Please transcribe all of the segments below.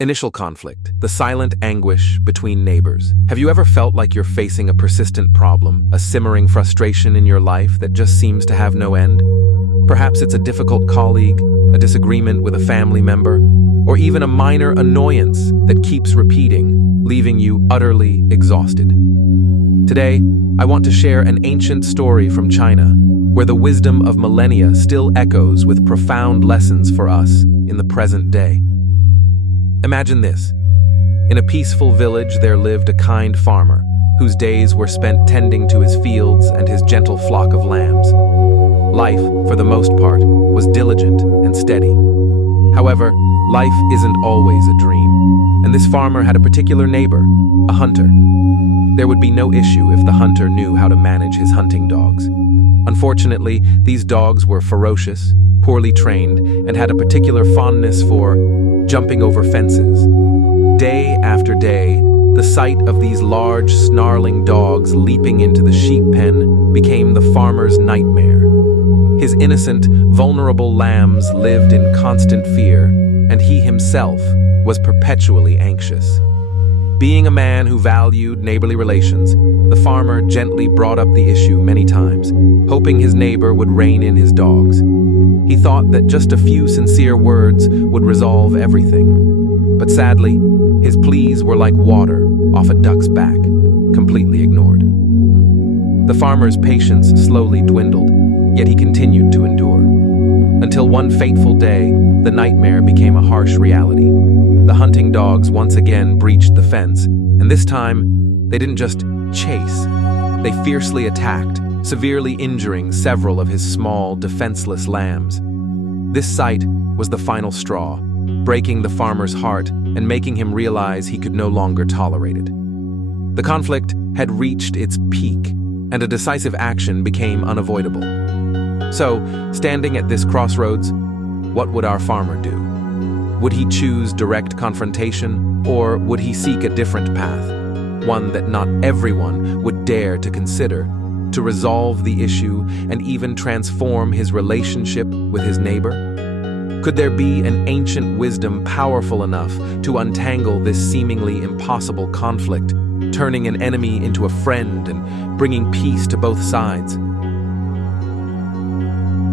Initial conflict, the silent anguish between neighbors. Have you ever felt like you're facing a persistent problem, a simmering frustration in your life that just seems to have no end? Perhaps it's a difficult colleague, a disagreement with a family member, or even a minor annoyance that keeps repeating, leaving you utterly exhausted. Today, I want to share an ancient story from China, where the wisdom of millennia still echoes with profound lessons for us in the present day. Imagine this. In a peaceful village there lived a kind farmer, whose days were spent tending to his fields and his gentle flock of lambs. Life, for the most part, was diligent and steady. However, life isn't always a dream, and this farmer had a particular neighbor, a hunter. There would be no issue if the hunter knew how to manage his hunting dogs. Unfortunately, these dogs were ferocious, poorly trained, and had a particular fondness for jumping over fences. Day after day, the sight of these large, snarling dogs leaping into the sheep pen became the farmer's nightmare. His innocent, vulnerable lambs lived in constant fear, and he himself was perpetually anxious. Being a man who valued neighborly relations, the farmer gently brought up the issue many times, hoping his neighbor would rein in his dogs. He thought that just a few sincere words would resolve everything. But sadly, his pleas were like water off a duck's back, completely ignored. The farmer's patience slowly dwindled, yet he continued to endure. Until one fateful day, the nightmare became a harsh reality. The hunting dogs once again breached the fence, and this time, they didn't just chase. They fiercely attacked, severely injuring several of his small, defenseless lambs. This sight was the final straw, breaking the farmer's heart and making him realize he could no longer tolerate it. The conflict had reached its peak, and a decisive action became unavoidable. So, standing at this crossroads, what would our farmer do? Would he choose direct confrontation, or would he seek a different path, one that not everyone would dare to consider, to resolve the issue and even transform his relationship with his neighbor? Could there be an ancient wisdom powerful enough to untangle this seemingly impossible conflict, turning an enemy into a friend and bringing peace to both sides?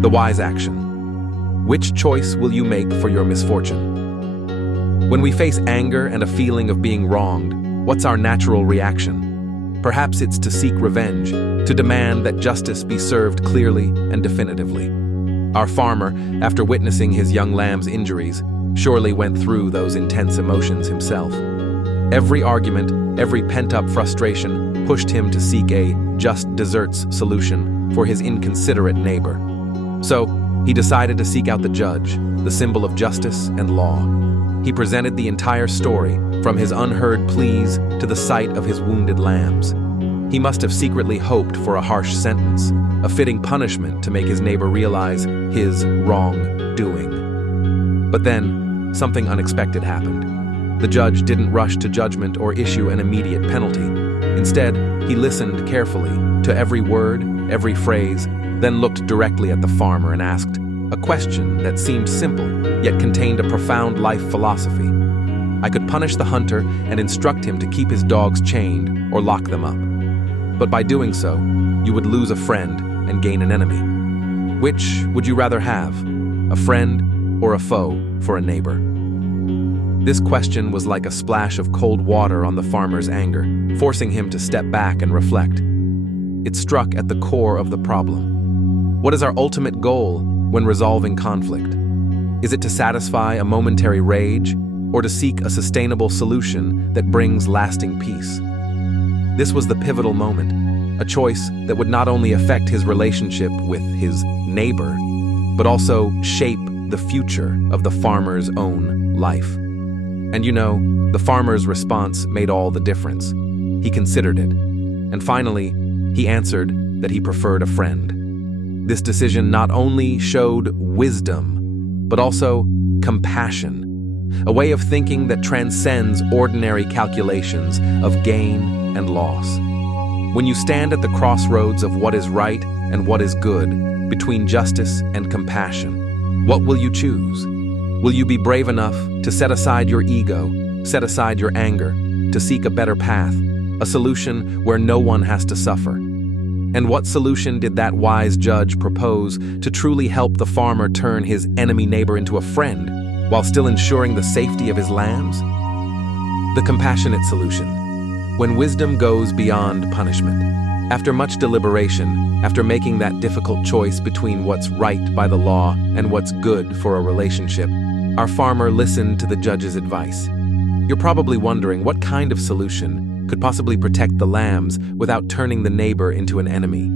The wise action. Which choice will you make for your misfortune? When we face anger and a feeling of being wronged, what's our natural reaction? Perhaps it's to seek revenge, to demand that justice be served clearly and definitively. Our farmer, after witnessing his young lamb's injuries, surely went through those intense emotions himself. Every argument, every pent-up frustration pushed him to seek a just desserts solution for his inconsiderate neighbor. So, he decided to seek out the judge, the symbol of justice and law. He presented the entire story, from his unheard pleas to the sight of his wounded lambs. He must have secretly hoped for a harsh sentence, a fitting punishment to make his neighbor realize his wrongdoing. But then, something unexpected happened. The judge didn't rush to judgment or issue an immediate penalty. Instead, he listened carefully to every word, every phrase, then looked directly at the farmer and asked a question that seemed simple, yet contained a profound life philosophy. I could punish the hunter and instruct him to keep his dogs chained or lock them up. But by doing so, you would lose a friend and gain an enemy. Which would you rather have, a friend or a foe for a neighbor? This question was like a splash of cold water on the farmer's anger, forcing him to step back and reflect. It struck at the core of the problem. What is our ultimate goal when resolving conflict? Is it to satisfy a momentary rage, or to seek a sustainable solution that brings lasting peace? This was the pivotal moment, a choice that would not only affect his relationship with his neighbor, but also shape the future of the farmer's own life. And the farmer's response made all the difference. He considered it, and finally, he answered that he preferred a friend. This decision not only showed wisdom, but also compassion, a way of thinking that transcends ordinary calculations of gain and loss. When you stand at the crossroads of what is right and what is good, between justice and compassion, what will you choose? Will you be brave enough to set aside your ego, set aside your anger, to seek a better path, a solution where no one has to suffer? And what solution did that wise judge propose to truly help the farmer turn his enemy neighbor into a friend, while still ensuring the safety of his lambs? The compassionate solution. When wisdom goes beyond punishment. After much deliberation, after making that difficult choice between what's right by the law and what's good for a relationship, our farmer listened to the judge's advice. You're probably wondering what kind of solution could possibly protect the lambs without turning the neighbor into an enemy.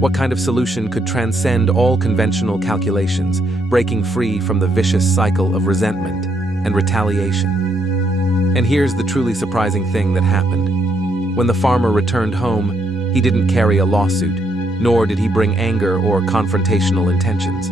What kind of solution could transcend all conventional calculations, breaking free from the vicious cycle of resentment and retaliation? And here's the truly surprising thing that happened. When the farmer returned home, he didn't carry a lawsuit, nor did he bring anger or confrontational intentions.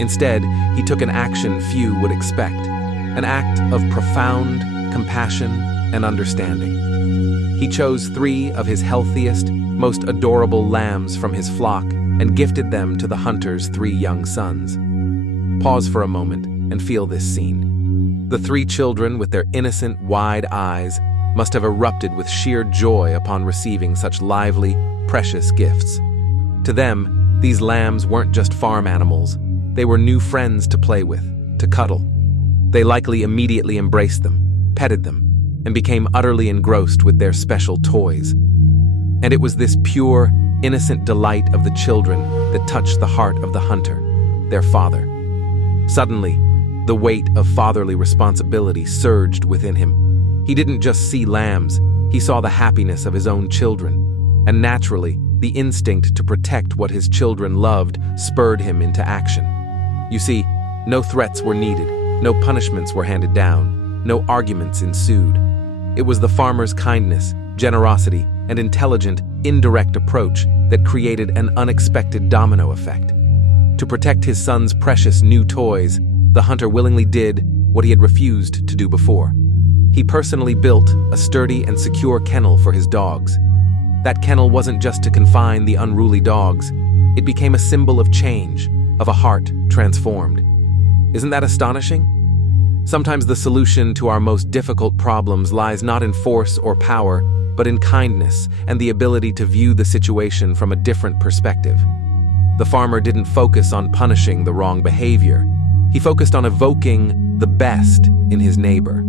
Instead, he took an action few would expect, an act of profound compassion and understanding. He chose 3 of his healthiest, most adorable lambs from his flock and gifted them to the hunter's 3 young sons. Pause for a moment and feel this scene. The 3 children, with their innocent, wide eyes, must have erupted with sheer joy upon receiving such lively, precious gifts. To them, these lambs weren't just farm animals. They were new friends to play with, to cuddle. They likely immediately embraced them, petted them, and became utterly engrossed with their special toys. And it was this pure, innocent delight of the children that touched the heart of the hunter, their father. Suddenly, the weight of fatherly responsibility surged within him. He didn't just see lambs, he saw the happiness of his own children. And naturally, the instinct to protect what his children loved spurred him into action. You see, no threats were needed, no punishments were handed down, no arguments ensued. It was the farmer's kindness, generosity, and intelligent, indirect approach that created an unexpected domino effect. To protect his son's precious new toys, the hunter willingly did what he had refused to do before. He personally built a sturdy and secure kennel for his dogs. That kennel wasn't just to confine the unruly dogs, it became a symbol of change, of a heart transformed. Isn't that astonishing? Sometimes the solution to our most difficult problems lies not in force or power, but in kindness and the ability to view the situation from a different perspective. The farmer didn't focus on punishing the wrong behavior. He focused on evoking the best in his neighbor.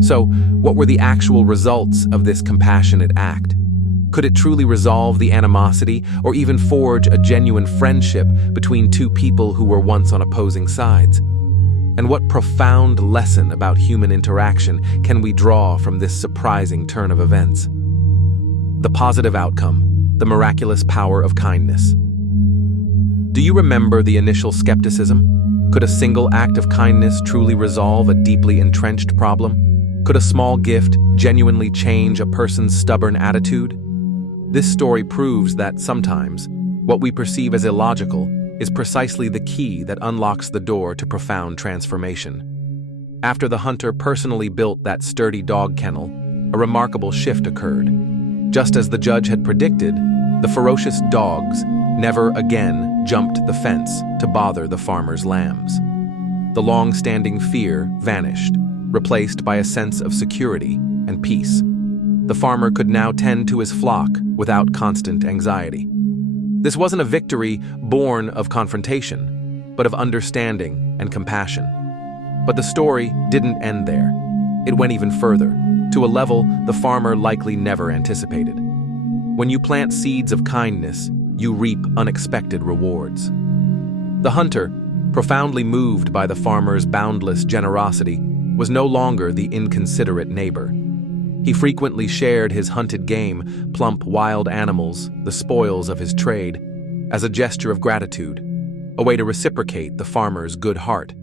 So, what were the actual results of this compassionate act? Could it truly resolve the animosity or even forge a genuine friendship between 2 people who were once on opposing sides? And what profound lesson about human interaction can we draw from this surprising turn of events? The positive outcome, the miraculous power of kindness. Do you remember the initial skepticism? Could a single act of kindness truly resolve a deeply entrenched problem? Could a small gift genuinely change a person's stubborn attitude? This story proves that sometimes, what we perceive as illogical is precisely the key that unlocks the door to profound transformation. After the hunter personally built that sturdy dog kennel, a remarkable shift occurred. Just as the judge had predicted, the ferocious dogs never again jumped the fence to bother the farmer's lambs. The long-standing fear vanished, replaced by a sense of security and peace. The farmer could now tend to his flock without constant anxiety. This wasn't a victory born of confrontation, but of understanding and compassion. But the story didn't end there. It went even further, to a level the farmer likely never anticipated. When you plant seeds of kindness, you reap unexpected rewards. The hunter, profoundly moved by the farmer's boundless generosity, was no longer the inconsiderate neighbor. He frequently shared his hunted game, plump wild animals, the spoils of his trade, as a gesture of gratitude, a way to reciprocate the farmer's good heart.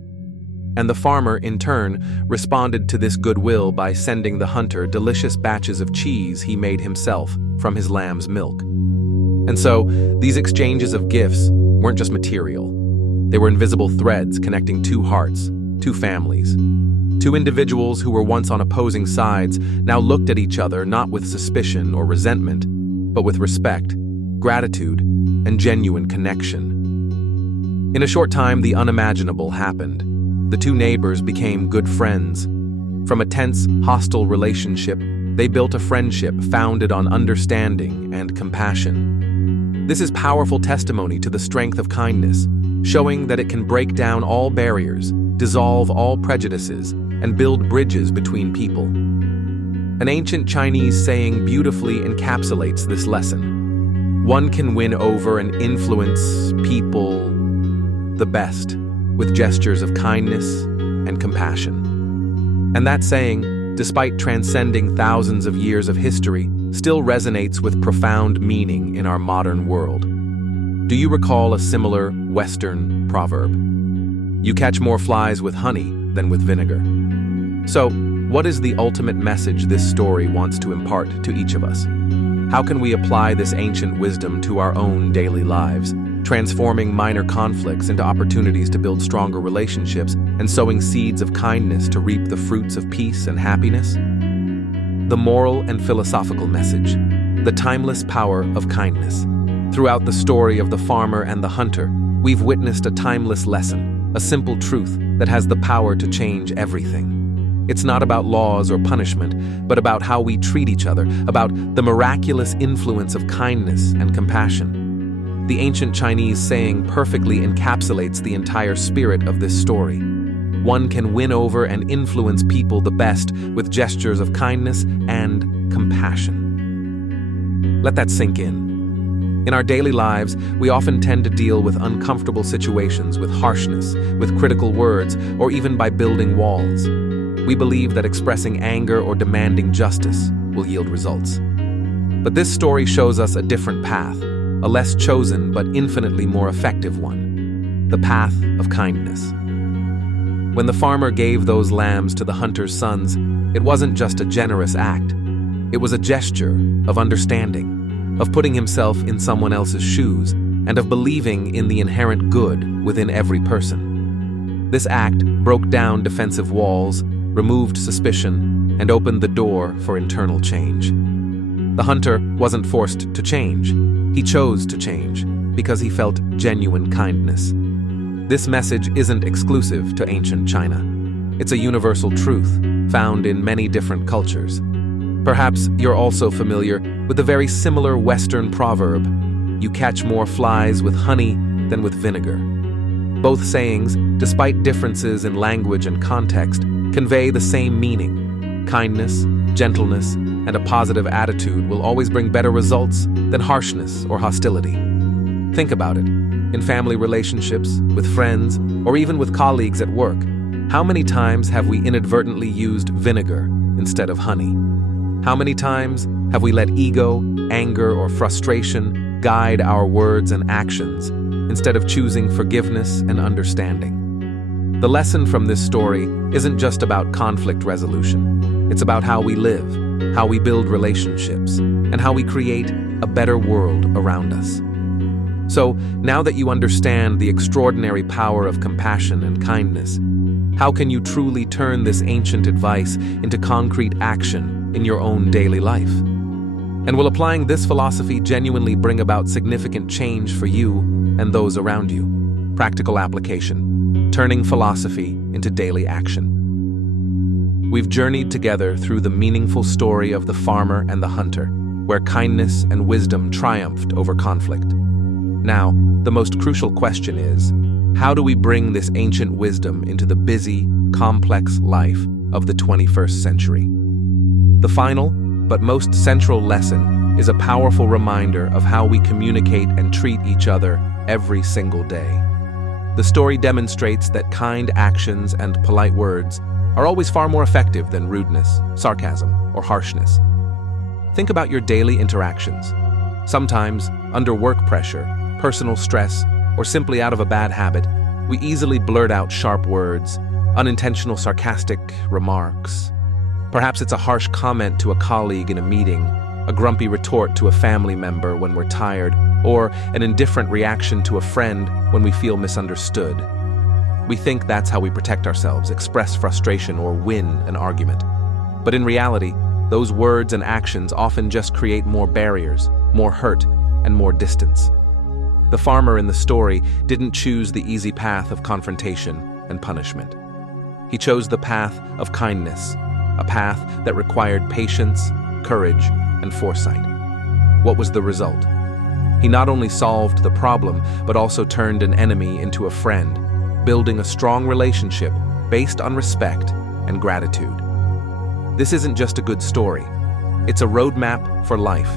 And the farmer, in turn, responded to this goodwill by sending the hunter delicious batches of cheese he made himself from his lamb's milk. And so, these exchanges of gifts weren't just material. They were invisible threads connecting 2 hearts, 2 families. 2 individuals who were once on opposing sides now looked at each other not with suspicion or resentment, but with respect, gratitude, and genuine connection. In a short time, the unimaginable happened. the two neighbors became good friends. From a tense, hostile relationship, they built a friendship founded on understanding and compassion. This is powerful testimony to the strength of kindness, showing that it can break down all barriers, dissolve all prejudices, and build bridges between people. An ancient Chinese saying beautifully encapsulates this lesson. One can win over and influence people the best with gestures of kindness and compassion. And that saying, despite transcending thousands of years of history, still resonates with profound meaning in our modern world. Do you recall a similar Western proverb? You catch more flies with honey than with vinegar. So, what is the ultimate message this story wants to impart to each of us? How can we apply this ancient wisdom to our own daily lives, transforming minor conflicts into opportunities to build stronger relationships and sowing seeds of kindness to reap the fruits of peace and happiness? The moral and philosophical message, the timeless power of kindness. Throughout the story of the farmer and the hunter, we've witnessed a timeless lesson, a simple truth that has the power to change everything. It's not about laws or punishment, but about how we treat each other, about the miraculous influence of kindness and compassion. The ancient Chinese saying perfectly encapsulates the entire spirit of this story. One can win over and influence people the best with gestures of kindness and compassion. Let that sink in. In our daily lives, we often tend to deal with uncomfortable situations with harshness, with critical words, or even by building walls. We believe that expressing anger or demanding justice will yield results. But this story shows us a different path, a less chosen but infinitely more effective one, the path of kindness. When the farmer gave those lambs to the hunter's sons, it wasn't just a generous act. It was a gesture of understanding, of putting himself in someone else's shoes, and of believing in the inherent good within every person. This act broke down defensive walls, removed suspicion, and opened the door for internal change. The hunter wasn't forced to change. He chose to change because he felt genuine kindness. This message isn't exclusive to ancient China. It's a universal truth found in many different cultures. Perhaps you're also familiar with the very similar Western proverb, "You catch more flies with honey than with vinegar." Both sayings, despite differences in language and context, convey the same meaning. Kindness, gentleness, and a positive attitude will always bring better results than harshness or hostility. Think about it. In family relationships, with friends, or even with colleagues at work, how many times have we inadvertently used vinegar instead of honey? How many times have we let ego, anger, or frustration guide our words and actions instead of choosing forgiveness and understanding? The lesson from this story isn't just about conflict resolution. It's about how we live, how we build relationships, and how we create a better world around us. So, now that you understand the extraordinary power of compassion and kindness, how can you truly turn this ancient advice into concrete action in your own daily life? And will applying this philosophy genuinely bring about significant change for you and those around you? Practical application, turning philosophy into daily action. We've journeyed together through the meaningful story of the farmer and the hunter, where kindness and wisdom triumphed over conflict. Now, the most crucial question is, how do we bring this ancient wisdom into the busy, complex life of the 21st century? The final, but most central lesson is a powerful reminder of how we communicate and treat each other every single day. The story demonstrates that kind actions and polite words are always far more effective than rudeness, sarcasm, or harshness. Think about your daily interactions. Sometimes, under work pressure, personal stress, or simply out of a bad habit, we easily blurt out sharp words, unintentional sarcastic remarks. Perhaps it's a harsh comment to a colleague in a meeting, a grumpy retort to a family member when we're tired, or an indifferent reaction to a friend when we feel misunderstood. We think that's how we protect ourselves, express frustration, or win an argument. But in reality, those words and actions often just create more barriers, more hurt, and more distance. The farmer in the story didn't choose the easy path of confrontation and punishment. He chose the path of kindness, a path that required patience, courage, and foresight. What was the result? He not only solved the problem, but also turned an enemy into a friend, building a strong relationship based on respect and gratitude. This isn't just a good story. It's a roadmap for life.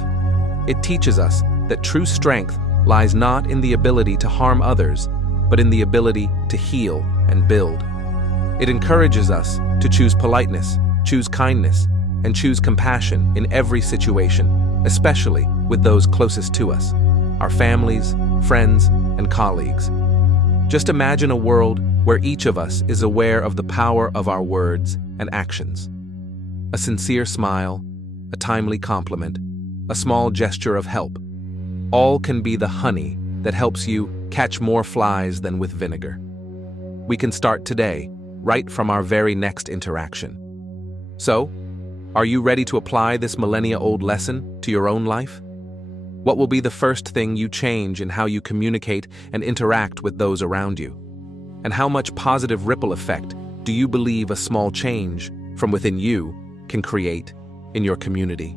It teaches us that true strength lies not in the ability to harm others, but in the ability to heal and build. It encourages us to choose politeness, choose kindness, and choose compassion in every situation, especially with those closest to us, our families, friends, and colleagues. Just imagine a world where each of us is aware of the power of our words and actions. A sincere smile, a timely compliment, a small gesture of help, all can be the honey that helps you catch more flies than with vinegar. We can start today, right from our very next interaction. So, are you ready to apply this millennia-old lesson to your own life? What will be the first thing you change in how you communicate and interact with those around you? And how much positive ripple effect do you believe a small change from within you can create in your community?